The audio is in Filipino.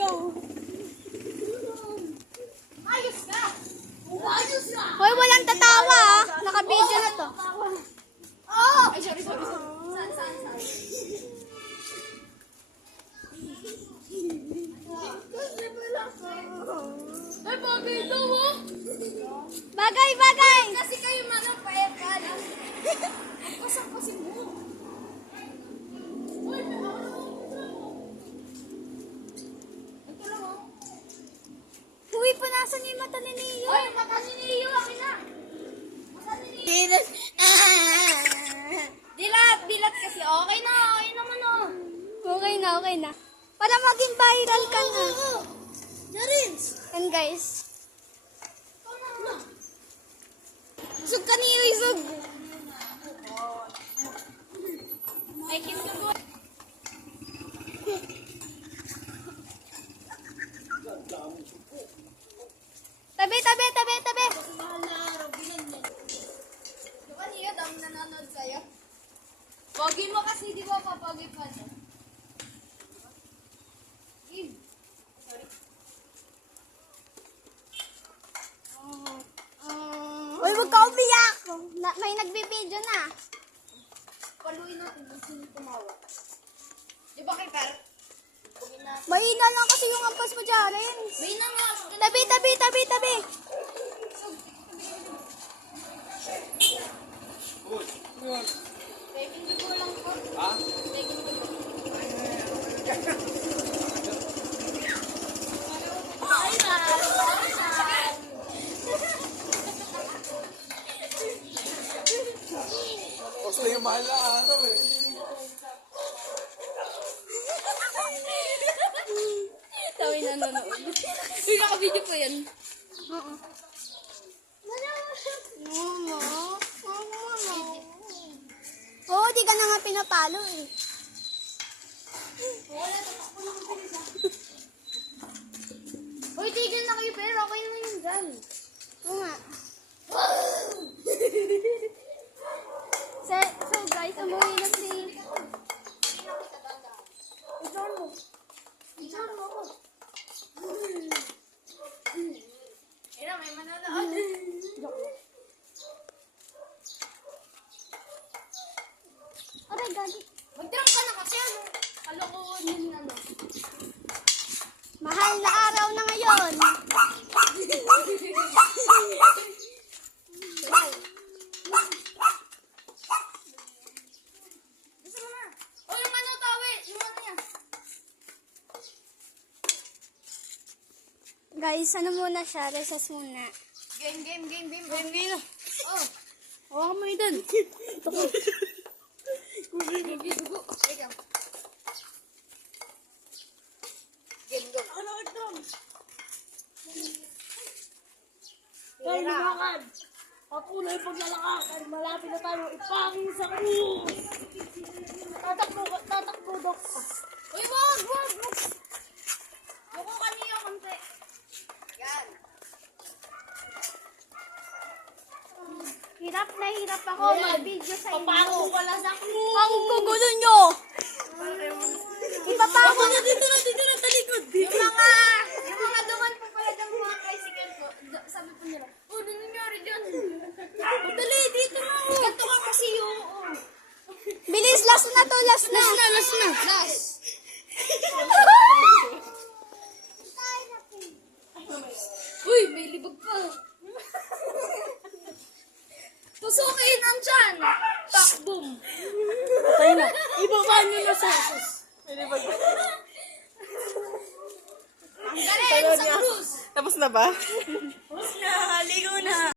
Go. Ayos ka! Ayos ka! Hoy, walang tatawa ah. Naka-video na to. Oh! Ay, sorry. Saan? Ay, bagay daw oh! Bagay, bagay. Kasi kayo manong paekan. Pasak-pasin mo. Uy, may ito lang oh. Uy, punasan niyo yung mata ni Neo. Uy, mata ni Neo, akin na. Mata ni Neo. Dilat kasi. Okay na, ayun naman oh. Okay na. Para maging viral ka na. Narins. And guys, Isog ka niyo, isog. Ay, kiss ka po. tabi. Mahal na araw, bilan yan. Di ba niyo, dami nanonood sa'yo? Pogi mo kasi, di ba, papogi pa no? Sorry. uy, wag ka umiyak. May nagbibideo na. Paluin natin kung sino tumawa. Di ba kay Per? Mahina lang kasi yung ampas mo, Jaren. May na nga. Tabi. Taking the go lang po. Ha? Taking the go. Ay na! Gusto yung mahal na araw eh. Tawi na nanonood. Uy, naka-video po yan. Oo. Oo, di ka na nga pinapalo eh. Uy, tigil na kayo, pero okay naman yun dyan. Oo nga. So guys, umuwi na si... Iton mo. Iton mo ako. Ina, may manonood. Aray, gagi. Mag-drop ka na kasi ano. Kalokohan yun ano. Mahal na araw na ngayon. Gusto mo na. O yung ano tawi. Yung ano yan. Guys, ano muna siya? Recess muna. Game. Oh. Oo, mo idon. Dugo. Teka. Game go. Ano ito? Kaya lumakad. Patuloy paglalakad. Malapit na tayo. Ipangin sa krus. Tatakbo, Dok. Uy, wag. Buko kaniyo konti. Yan. Hirap na hirap ako mag-video sa inyo. Papako wala sa krus. Ang gugulo nyo! Ipapako na Dito na, talikod. Yung mga duman po pala ng mga tricycle po. Sabi po nila, oh, ano nangyari dyan? Dali, dito na. Ganto ka kasi yung, bilis, last na to, last na. Last. Uy, may libag pa. Tusukin ang tiyan. Takbom. Tayo na. Ibaba nyo na sa krus. Ang galing sa krus. Tapos na ba? Tapos na, ligo na.